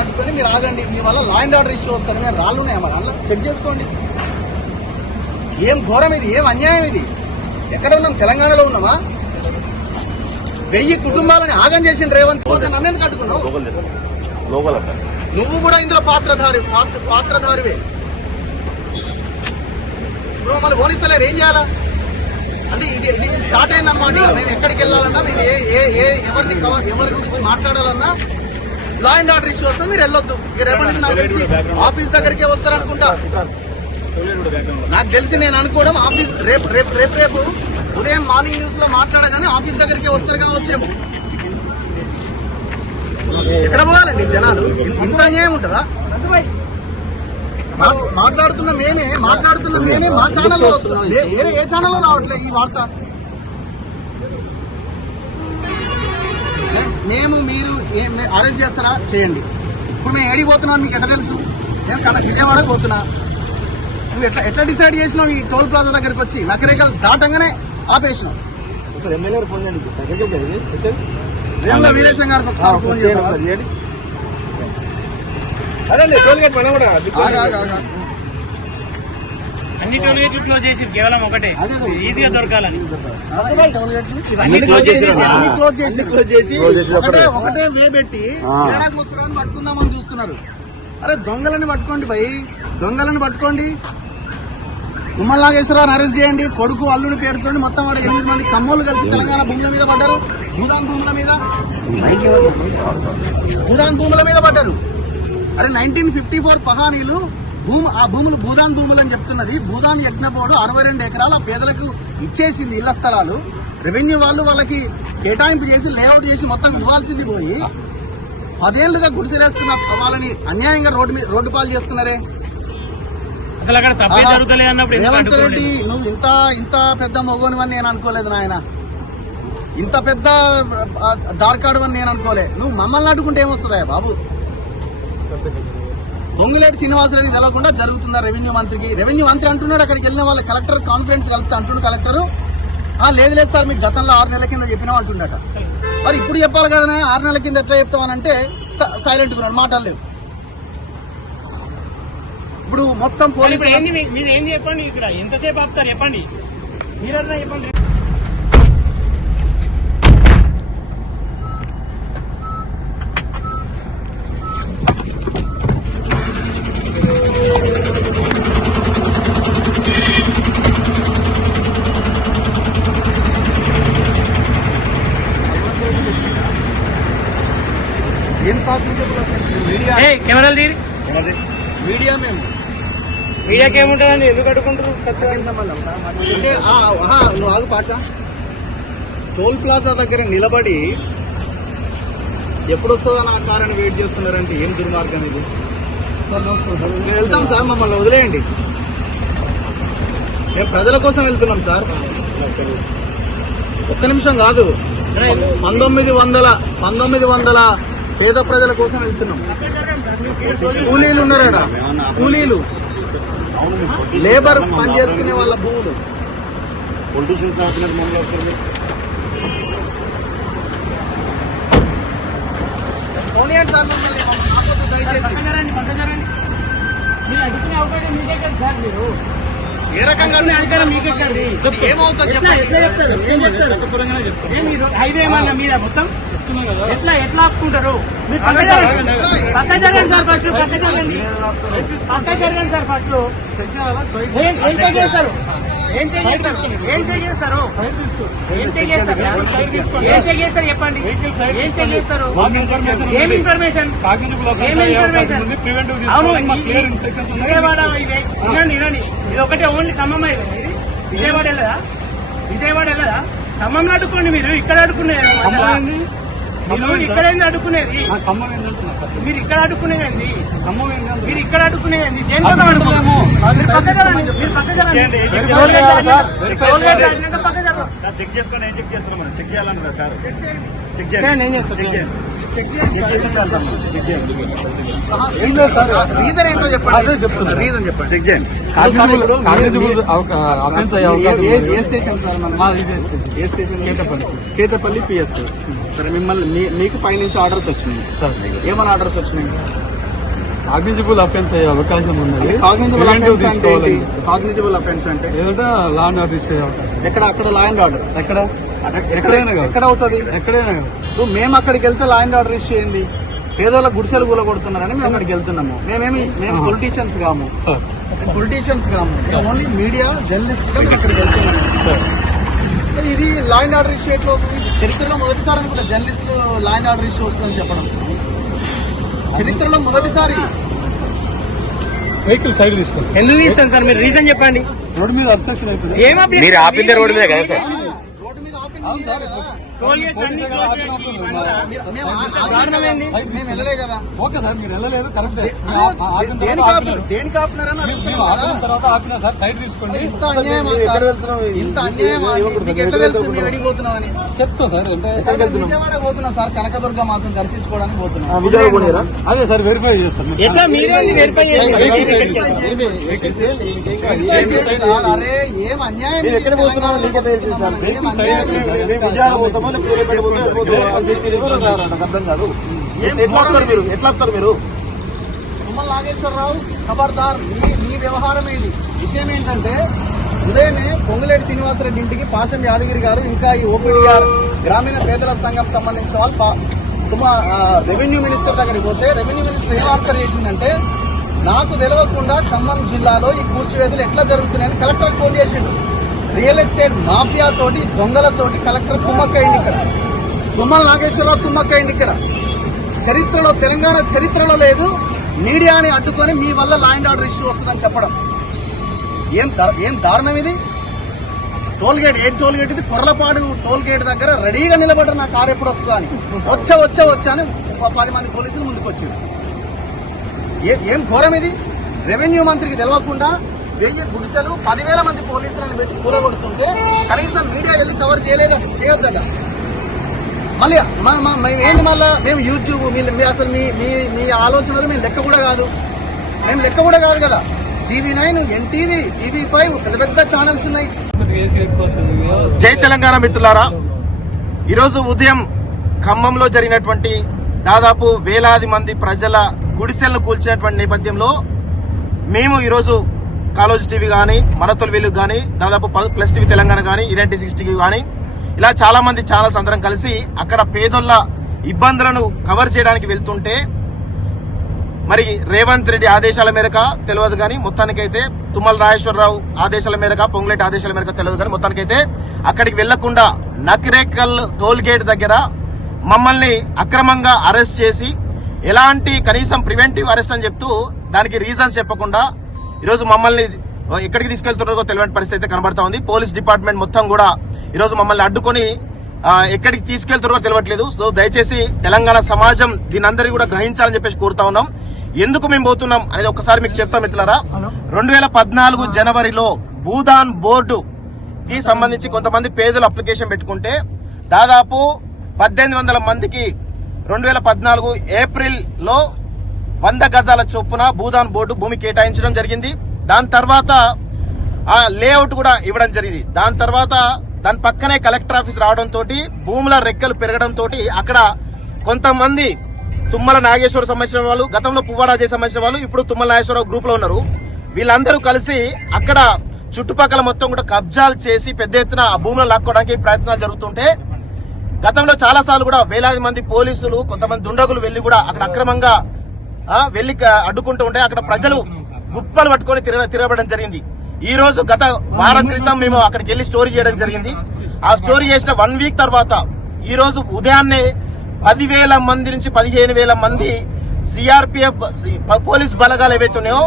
అడ్డుకొని మీరు ఆగండి, మీ వల్ల లా అండ్ ఆర్డర్ ఇష్యూ వస్తారు. మేము రాళ్ళు ఉన్నాయా మరి అందులో చెక్ చేసుకోండి. ఏం ఘోరం ఇది, ఏం అన్యాయం ఇది. ఎక్కడ ఉన్నాం? తెలంగాణలో ఉన్నామా? 1000 కుటుంబాలని ఆగం చేసిన రేవంత్ పోతే నన్ను ఎందుకు అడ్డుకున్నావు? నువ్వు కూడా ఇందులో పాత్రధారివే. ఇప్పుడు మమ్మల్ని పోలీసులు ఏం చేయాలా అంటే ఇది స్టార్ట్ అయిందన్నమాట. మేము ఎక్కడికి వెళ్ళాలన్నా, మేము ఎవరి గురించి మాట్లాడాలన్నా లా అండ్ ఆర్డర్ ఇష్యూ వస్తే మీరు వెళ్ళొద్దు. రేపటి నుంచి నాకు తెలిసి ఆఫీస్ దగ్గరికే వస్తారనుకుంటా. నాకు తెలిసి నేను అనుకోవడం ఆఫీస్ రేపు ఉదయం మార్నింగ్ న్యూస్ లో మాట్లాడగానే ఆఫీస్ దగ్గరికే వస్తారు కావచ్చేమో. ఎక్కడ పోవాలండి జనాలు? ఇంత అన్యాయం ఉంటుందా? మాట్లాడుతున్న మేమే మా ఛానల్లో వస్తున్నాం, వేరే ఏ ఛానల్లో రావట్లేదు ఈ వార్త. మీరు అరెస్ట్ చేస్తారా? చేయండి. ఇప్పుడు మేము ఏడికి పోతున్నాం మీకు ఎట్లా తెలుసు? నేను విజయవాడకు పోతున్నా. నువ్వు ఎట్లా డిసైడ్ చేసినావు? ఈ టోల్ ప్లాజా దగ్గరికి వచ్చి నకరేకలు దాటంగానే ఆపేసినావు. వేముల వీరేశం గారికి ఒకసారి ఫోన్ చేయండి. అదే టోల్ గేట్ మనం కూడా అన్ని టోల్ గేట్లు క్లోజ్ చేసి కేవలం ఒకటే ఈజీగా దొరకాలని క్లోజ్ చేసి ఒకటే వే పెట్టి ఏడాది ముసలాన్ని పట్టుకుందామని చూస్తున్నారు. అరే దొంగలని పట్టుకోండి భయ్, దొంగలని పట్టుకోండి. ఉమ్మల్ నాగేశ్వరరావుని అరెస్ట్ చేయండి. కొడుకు అల్లుడి పేరుతో మొత్తం వాడు 8 మంది కమ్మోళ్ళు కలిసి తెలంగాణ భూముల మీద పడ్డారు. భూదాన్ భూముల మీద పడ్డారు. అరే 1954 పహానీలు ఆ భూములు భూదాన్ భూములు అని చెప్తున్నది. భూదాన్ యజ్ఞ బోర్డు 62 ఎకరాలు ఆ పేదలకు ఇచ్చేసింది ఇళ్ల స్థలాలు. రెవెన్యూ వాళ్ళు వాళ్ళకి కేటాయింపు చేసి లేఅవుట్ చేసి మొత్తం ఇవ్వాల్సింది పోయి 10 ఏళ్లుగా గుడిసెలేస్తున్న వాళ్ళని అన్యాయంగా రోడ్డు పాలు చేస్తున్నారే. రేవంత్ రెడ్డి నువ్వు ఇంత పెద్ద మొగోనివని నేను అనుకోలేదు నాయన. ఇంత పెద్ద దార్కాడు అని నేను అనుకోలే. నువ్వు మమ్మల్ని అడ్డుకుంటే ఏమొస్తుందా బాబు? పొంగులేటి శ్రీనివాసరెడ్డి తెలవకుండా జరుగుతుందా రెవెన్యూ మంత్రికి? రెవెన్యూ మంత్రి అంటున్నాడు అక్కడికి వెళ్ళిన వాళ్ళ కలెక్టర్ కాన్ఫరెన్స్ కలిపితే అంటున్నాడు కలెక్టర్, లేదు సార్ మీకు గతంలో 6 నెలల కింద చెప్పినావు అంటున్నట. మరి ఇప్పుడు చెప్పాలి కదా, 6 నెలల కింద ఎట్లా చెప్తామనంటే సైలెంట్ ఉన్నాడు, మాట్లాడలేదు. ఇప్పుడు మొత్తం పోలీసు ఏం చెప్పండి, ఇక్కడ ఎంతసేపు ఆపుతారు చెప్పండి, మీరన్నా చెప్పండి. కెమెరాలు తీరి మీడియాకి ఏముంటుందండి? ఎందుకు అడుగుకుంటారు? నువ్వు ఆగు పాషా. టోల్ ప్లాజా దగ్గర నిలబడి ఎప్పుడు వస్తుందో నా కారణం వెయిట్ చేస్తున్నారంటే ఏం దుర్మార్గం ఇది. మేము వెళ్తాం సార్, మమ్మల్ని వదిలేయండి. మేము ప్రజల కోసం వెళ్తున్నాం సార్. ఒక్క నిమిషం కాదు, 1900 పేద ప్రజల కోసం వెళ్తున్నాం. కూలీలు ఉన్నారా? కూలీలు లేబర్ పని చేసుకునే వాళ్ళ భూములు. పోనీయండి సార్ మమ్మల్ని, దయచేసి. ఏ రకంగా ఏమవుతుంది హైవే మీద మొత్తం ఎట్లా ఆపుకుంటారు? మీరు పక్క జరగండి సార్, ఫస్ట్ పక్క జరగండి సార్. ఫస్ట్ ఏం చేస్తారు? చెప్పండి. ఏం చేస్తారు? ఏం ఇన్ఫర్మేషన్? విజయవాడ వినండి, ఇది ఒకటే ఓన్లీ ఖమ్మం ఇది. విజయవాడ వెళ్ళదా? ఖమ్మంలో అడుక్కోండి. మీరు ఇక్కడ అడుక్కునేది, ఇక్కడ అడుక్కునేది. మీరు ఇక్కడ అడుక్కునేదండి, మీరు ఇక్కడ అడుక్కునేదండి. దేనికోసం అడుకోలేము. చెక్ చేసుకోండి. ఏం చెక్ చేస్తున్నాం? చెక్ చేయాలన్నా సార్, చెక్ చేయండి. రీజన్ ఏంటో చెప్పండి. రీజన్ చెప్పండి. చెక్ చేయండి. ఏ స్టేషన్ సార్? ఏ స్టేషన్? కేతపల్లి PS. సరే, మీకు పైనుంచి ఆర్డర్స్ వచ్చినాయి. ఏమైనా ఆర్డర్స్ వచ్చినాయి? కాగ్నిజిబుల్ అఫెన్స్ అయ్యే అవకాశం ఉన్నది. కాగ్నిజిబుల్ Preventive అఫెన్స్ అంటే తీసుకోవాలి. ఏంటి? కాగ్నిజిబుల్ అఫెన్స్ అంటే ఏదంటే లా అండ్ ఆర్డర్ ఇచ్చే అవకాశం ఎక్కడ అక్కడ లా అండ్ ఆర్డర్ ఎక్కడ ఎక్కడైనా కాదు. ఎక్కడ అవుతుంది? ఎక్కడైనా కాదు. ఇప్పుడు మేము అక్కడికి వెళ్తే లా అండ్ ఆర్డర్ ఇష్యూ ఏంది? పేదోళ్ళ గుడిసెలు కూల కొడుతున్నారని మేము అక్కడికి వెళ్తున్నాము. మేము పొలిటీషియన్స్ కాము, సార్ పొలిటీషియన్స్ కాము, ఓన్లీ మీడియా జర్నలిస్ట్ గా మేము అక్కడికి వెళ్తున్నాము. సార్ మరి ఇది లా అండ్ ఆర్డర్ ఇష్యూ ఎట్లా అవుతుంది? చరిత్రలో మొదటిసారి అనుకుంటా జర్నలిస్టులు లా అండ్ ఆర్డర్ ఇష్యూ వస్తుందని చెప్పడం. చరిత్రలో మొదటిసారి. వెహికల్ సైడ్ తీసుకోండి. ఎందుకు తీస్తాను సార్, మీరు రీజన్ చెప్పండి. రోడ్డు మీద అబ్స్ట్రక్షన్ అయిపోయింది. మీరు ఆపిందే రోడ్డు మీద కదా సార్. రోడ్డు మీద ఆపింది అవును మీరే సార్. కదా. పోలీసులు మేము వెళ్ళలే కదా. ఓకే సార్, మీరు వెళ్ళలేదు కరెక్టే. దేనికి ఆపినారని మేము ఆపిన తర్వాత ఆపినా సార్, సైడ్ తీసుకోండి. ఇంత అన్యాయమా సార్? ఇంత అన్యాయమా? మీకు ఎట్లా తెలుసు మీరు అడిగిపోతున్నామని? చెప్తా సార్. అంటే విజయవాడ పోతున్నా సార్, కనకదుర్గ మాత్రం దర్శించుకోవడానికి పోతున్నా. అదే సార్, వెరిఫై చేస్తాం. ఎట్లా మీరే వెరిఫై చేయండి. సార్, అరే ఏం అన్యాయం ఇది? ఏం అన్యాయం ఇది? ఎట్లా మీరు తుమ్మల నాగేశ్వరరావు ఖబర్దార్, మీ వ్యవహారం ఏంటి? విషయం ఏంటంటే ఉదయమే పొంగులేటి శ్రీనివాసరెడ్డి ఇంటికి పాషం యాదగిరి గారు ఇంకా ఈ ఓపీడీఆర్ గ్రామీణ పేదల సంఘం సంబంధించిన వాళ్ళు రెవెన్యూ మినిస్టర్ దగ్గరికి పోతే రెవెన్యూ మినిస్టర్ ఏం ఆన్సర్ చేసిందంటే, నాకు తెలియకుండా ఖమ్మం జిల్లాలో ఈ కూర్చివేతలు ఎట్లా జరుగుతున్నాయని కలెక్టర్ ఫోన్ చేసిండు. రియల్ ఎస్టేట్ మాఫియా తోటి దొంగలతోటి కలెక్టర్ కుమ్మక్కైంది ఇక్కడ. తుమ్మల నాగేశ్వరరావు కుమ్మక్కైంది ఇక్కడ. చరిత్రలో, తెలంగాణ చరిత్రలో లేదు మీడియాని అడ్డుకొని మీ వల్ల లా అండ్ ఆర్డర్ ఇష్యూ వస్తుందని చెప్పడం. ఏం దారుణం ఇది? టోల్ గేట్, ఏం టోల్ గేట్ ఇది? కొర్లపాడు టోల్ గేట్ దగ్గర రెడీగా నిలబడ్డారు, నా కారు ఎప్పుడు వస్తుందా అని. వచ్చా అని 10 మంది పోలీసులు ముందుకు వచ్చారు. ఏం ఘోరం ఇది? రెవెన్యూ మంత్రికి తెలవకుండా 1000 గుడిసెలు 10,000 మంది పోలీసులను పెట్టి కూలగొడుతుంటే కనీసం మీడియా వెళ్ళి కవర్ చేయొద్దట. మళ్ళీ ఏంది మళ్ళా మేము యూట్యూబ్ అసలు మీ ఆలోచనలు మేము లెక్క కూడా కాదు కదా. TV9, NTV, TV5 పెద్ద ఛానల్స్ ఉన్నాయి. జై తెలంగాణ మిత్రులారా, ఈరోజు ఉదయం ఖమ్మంలో జరిగినటువంటి దాదాపు వేలాది మంది ప్రజల గుడిసెలను కూల్చినటువంటి నేపథ్యంలో మేము ఈరోజు కాలోజీ టీవీ కానీ, మనతోలు వెలుగు కానీ, దాదాపు ప్లస్ టీవీ తెలంగాణ కానీ, ఈరెంటి టీవీ కానీ, ఇలా చాలా మంది ఛానల్స్ అందరం కలిసి అక్కడ పేదోళ్ళ ఇబ్బందులను కవర్ చేయడానికి వెళ్తుంటే, మరి రేవంత్ రెడ్డి ఆదేశాల మేరకు తెలియదు కానీ మొత్తానికైతే, తుమ్మల నాగేశ్వరరావు ఆదేశాల మేరకు, పొంగులేటి ఆదేశాల మేరకు తెలియదు కానీ మొత్తానికైతే అక్కడికి వెళ్లకుండా నకిరేకల్ టోల్ గేట్ దగ్గర మమ్మల్ని అక్రమంగా అరెస్ట్ చేసి, ఎలాంటి కనీసం ప్రివెంటివ్ అరెస్ట్ అని చెప్తూ దానికి రీజన్స్ చెప్పకుండా ఈరోజు మమ్మల్ని ఎక్కడికి తీసుకెళ్తున్నారో తెలియని పరిస్థితి కనబడతా ఉంది. పోలీస్ డిపార్ట్మెంట్ మొత్తం కూడా ఈరోజు మమ్మల్ని అడ్డుకొని ఎక్కడికి తీసుకెళ్తున్నారో తెలియట్లేదు. సో దయచేసి తెలంగాణ సమాజం దీనందరికీ కూడా గ్రహించాలని చెప్పేసి కోరుతా ఉన్నాం. ఎందుకు మేము పోతున్నాం అనేది ఒకసారి మీకు చెప్తాం మిత్రులారా. 2014 జనవరిలో భూదాన్ బోర్డుకి సంబంధించి కొంతమంది పేదలు అప్లికేషన్ పెట్టుకుంటే దాదాపు 1800 మందికి 2014 ఏప్రిల్లో 100 గజాల చొప్పున భూదాన్ బోర్డు భూమి కేటాయించడం జరిగింది. దాని తర్వాత ఆ లేఅవుట్ కూడా ఇవ్వడం జరిగింది. దాని తర్వాత దాని పక్కనే కలెక్టర్ ఆఫీస్ రావడంతో భూముల రెక్కలు పెరగడంతో అక్కడ కొంతమంది తుమ్మల నాగేశ్వర సంబంధించిన వాళ్ళు, గతంలో పువ్వారాజే సంబంధించిన వాళ్ళు, ఇప్పుడు తుమ్మల నాగేశ్వరరావు గ్రూప్ లో ఉన్నారు. వీళ్ళందరూ కలిసి అక్కడ చుట్టుపక్కల మొత్తం కూడా కబ్జాలు చేసి పెద్ద ఎత్తున ఆ భూములను లాక్కోవడానికి ప్రయత్నాలు జరుగుతుంటే, గతంలో చాలా సార్లు కూడా వేలాది మంది పోలీసులు, కొంతమంది దుండగులు వెళ్లి కూడా అక్కడ అక్రమంగా వెళ్లి అడ్డుకుంటూ ఉంటే అక్కడ ప్రజలు గుప్పలు పట్టుకొని తిరగబడడం జరిగింది. ఈ రోజు గత వారం క్రితం మేము అక్కడికి వెళ్లి స్టోరీ చేయడం జరిగింది. ఆ స్టోరీ చేసిన 1 వీక్ తర్వాత ఈ రోజు ఉదయాన్నే 10,000 మంది నుంచి 15,000 మంది సిఆర్పిఎఫ్ పోలీస్ బలగాలు ఏవైతున్నాయో,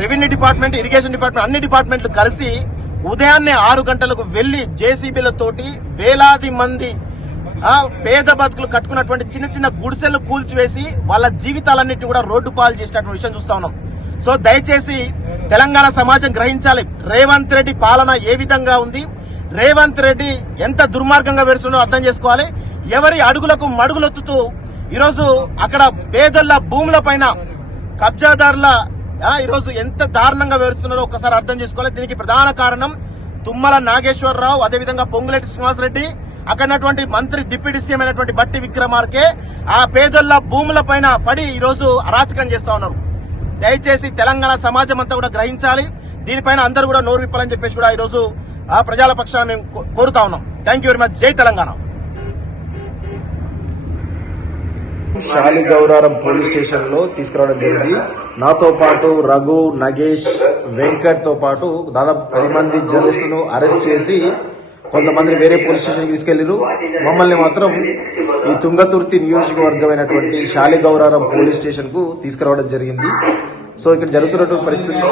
రెవెన్యూ డిపార్ట్మెంట్, ఇరిగేషన్ డిపార్ట్మెంట్, అన్ని డిపార్ట్మెంట్లు కలిసి ఉదయాన్నే 6 గంటలకు వెళ్లి జేసీబీలతోటి వేలాది మంది పేద బతుకులు కట్టుకున్నటువంటి చిన్న చిన్న గుడిసెలు కూల్చివేసి వాళ్ళ జీవితాలన్నింటినీ కూడా రోడ్డు పాలు చేసినటువంటి విషయం చూస్తా ఉన్నాం. సో దయచేసి తెలంగాణ సమాజం గ్రహించాలి, రేవంత్ రెడ్డి పాలన ఏ విధంగా ఉంది, రేవంత్ రెడ్డి ఎంత దుర్మార్గంగా వేరుస్తుందో అర్థం చేసుకోవాలి. ఎవరి అడుగులకు మడుగులొత్తుతూ ఈరోజు అక్కడ పేదల భూముల పైన కబ్జాదారుల ఈరోజు ఎంత దారుణంగా వేరుస్తున్నారో ఒక్కసారి అర్థం చేసుకోవాలి. దీనికి ప్రధాన కారణం తుమ్మల నాగేశ్వరరావు, అదేవిధంగా పొంగులేటి శ్రీనివాసరెడ్డి, అక్కడటువంటి మంత్రి డిప్యూటీ సీఎం అయినటువంటి బట్టి విక్రమార్కే ఆ పేదల భూముల పైన పడి ఈరోజు అరాచకం చేస్తా ఉన్నారు. దయచేసి తెలంగాణ సమాజం అంతా కూడా గ్రహించాలి. దీనిపైన అందరూ కూడా నోరు విప్పాలని చెప్పేసి కూడా ఈరోజు ఆ ప్రజల పక్షాన మేము కోరుతా ఉన్నాం. Thank you very much. జై తెలంగాణ. శాలిగౌరారం పోలీస్ స్టేషన్ లో తీసుకురావడం జరిగింది. నాతో పాటు రఘు, నగేష్, వెంకట్ తో పాటు దాదాపు 10 మంది జర్నలిస్టులను అరెస్ట్ చేసి కొంతమందిని వేరే పోలీస్ స్టేషన్ తీసుకెళ్లారు. మమ్మల్ని మాత్రం ఈ తుంగతుర్తి నియోజకవర్గమైనటువంటి శాలిగౌరారం పోలీస్ స్టేషన్ కు తీసుకురావడం జరిగింది. సో ఇక్కడ జరుగుతున్నటువంటి పరిస్థితుల్లో